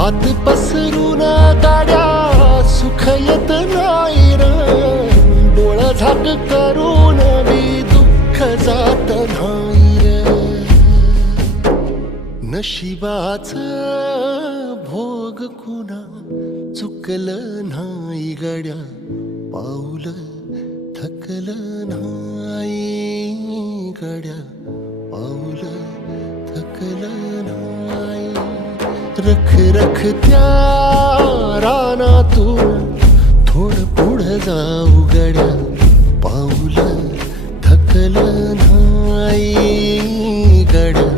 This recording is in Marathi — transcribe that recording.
हात पसरून गाड्या सुख येत नाही र, डोळा झाक करून बी दुःख जात नाही र. नशिबाच भोग कुणा चुकलं नाही गड्या, पाऊल थकलं नाही गड्या, पाऊल थकलं नाही. रख रख त्या रानातून थोडं पुढं जाऊ गड्या, पाऊल थकलं नाही गड्या.